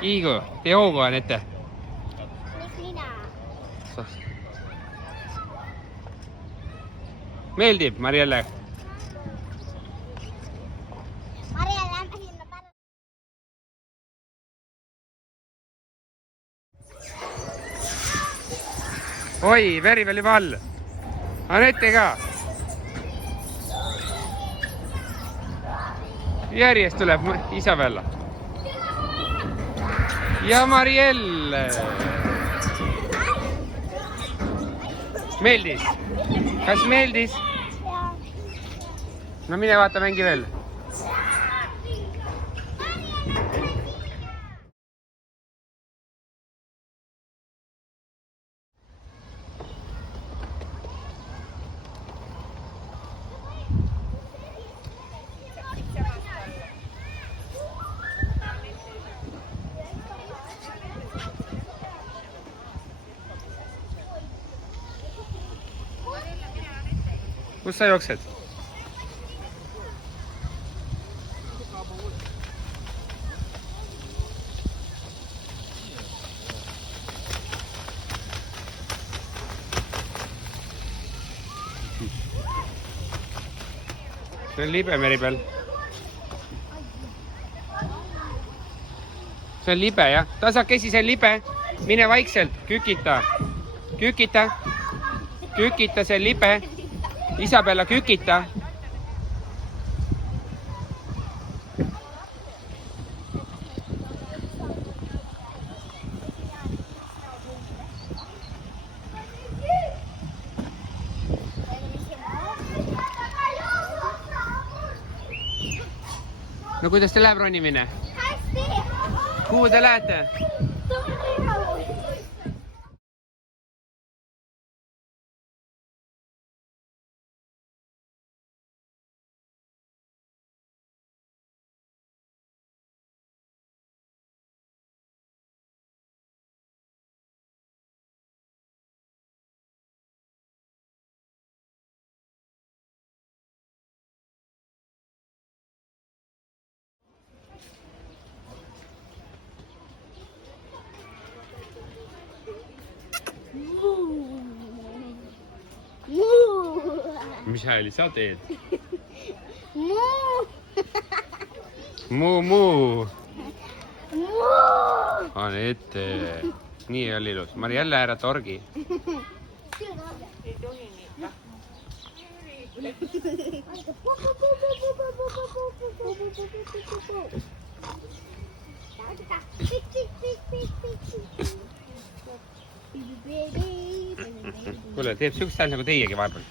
Iigu, tee hoogu on ette. Miks mina? Meeldib, Marielle? Marielle, lähme sinna pärast. Oi, veri veel juba all. Anette ka. Järjest tuleb Isabella. Ja Marielle. Meeldis? Kas meeldis? Jaa. No mine vaata mängi veel. Kus sa jooksed? See on libe meri peal. See on libe, jah. Tasakesi, see on libe. Mine vaikselt, kükita. Kükita. Kükita, see on libe. Isabella, kükita. No kuidas te läheb ronimine? Hästi! Kuhu te lähete? Michael, sa teed? Muu! Muu. Muu! Anette. Nii oli ilus. Marielle, ära torgi. Ei tohi nii. Kuule, teeb siukest häält nagu teiegi vahepeal.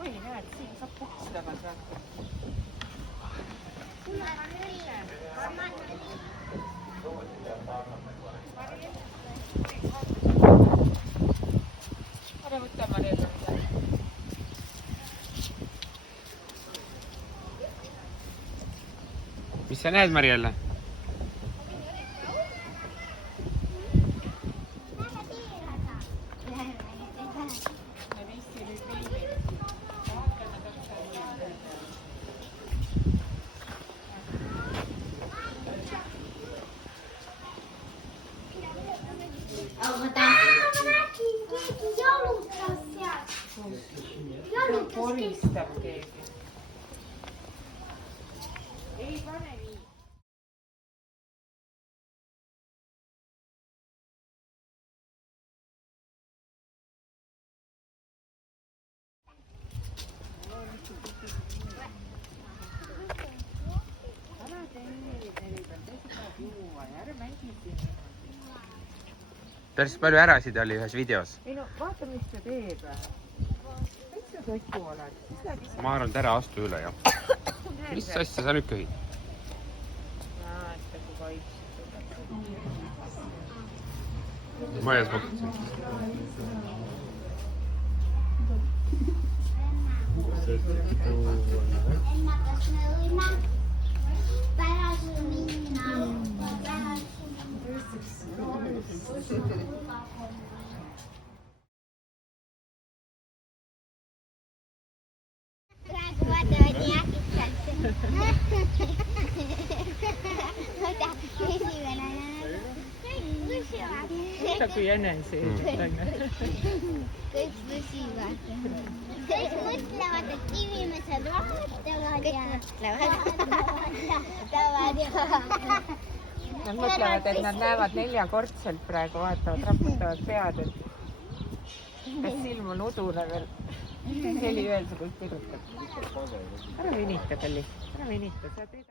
Oi, näed, siin saab puhkusida ka praegu. Ära võta Marielle. Mis sa näed, Marielle? keegi. Ei pane nii. päris palju ärasid oli ühes videos. Ei no vaata, mis ta teeb. Miks sa sotku oled? Ma arvan, et ära astu üle, jah. Mis asja sa nüüd köhid? Vaata, kui kaitse. Ma ees pakkusin. Emma, kas me võime pärast minna? Praegu vaatavad nii äkitselt. Oota, esimene. Kõik püsivad. Vaata, kui jänese eestlane. Kõik püsivad. Kõik mõtlevad, et inimesed vahetavad ja Nad mõtlevad, et nad näevad neljakordselt praegu, vaatavad, raputavad pead, et kas silm on udune veel. Heli ühelsugult kirjutab. Ära venita, Kalli. Ära venita, sa teed.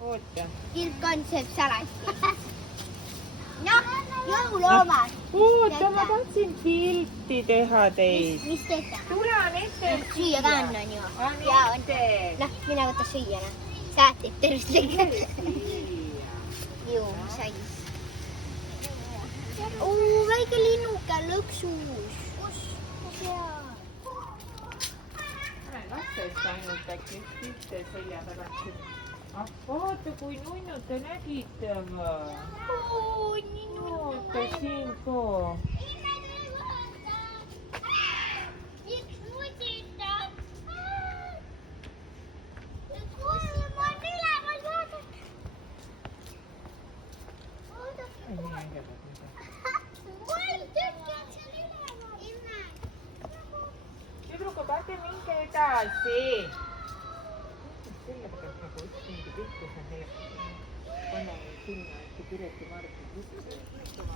Oota. Kilpkontsep salasti. Noh, jõululoomad. Oota, ma tahtsin pilti teha teid. Mis teete? Tule on ette. Süüa ka on ju. On Jaa, on. ette. Noh, mine võta süüa. Säätid tervislik. Ju, sais. Väike linnuke lõksus. Kus jaa? Olen lapsest ainult äkki üks pilte selja tagant. Ah, vaata, kui nunnud te nägite või? Oota, siin ka. Miks nuditab? Kus ma üleval vaatan? Nii ägedad midagi. Oi, tükk on seal üleval. Tüdrukud, ärge minge edasi. Sellega peab nagu üks mingi pikkus on neile. Pane sinna, et Pireti Margi kuskile.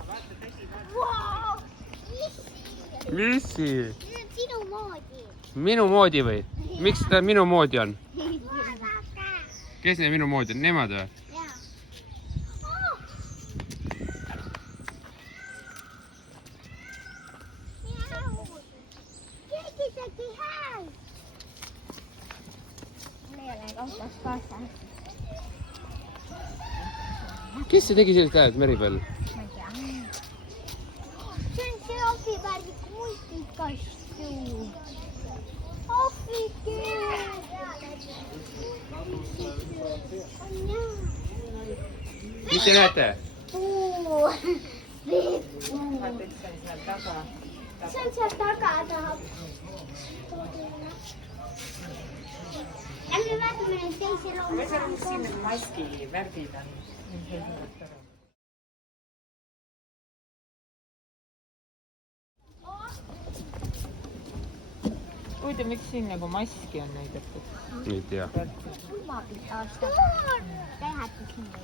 Vaata, täsi, vaata. Wow! Lissi! See on sinu moodi. Minu moodi või? Miks ta minu moodi on? Kes need minu moodi on? Nemad või? Jaa. Keegi tegi hääl. Mul ei ole kaupas kaasas. Kes see tegi sellist häält meri peal? Ma ei tea. See on see ahvipärdik multikastu. Ahvike! Mis te näete? Puu. Vaata, üks on seal taga. See on seal taga tahab. Lähme vaatame neid teisi Aga loomi. seal, mis siin maski värgid on. Huvitav, miks siin nagu maski on näidatud? Ei tea. Aasta. Läheb sinna.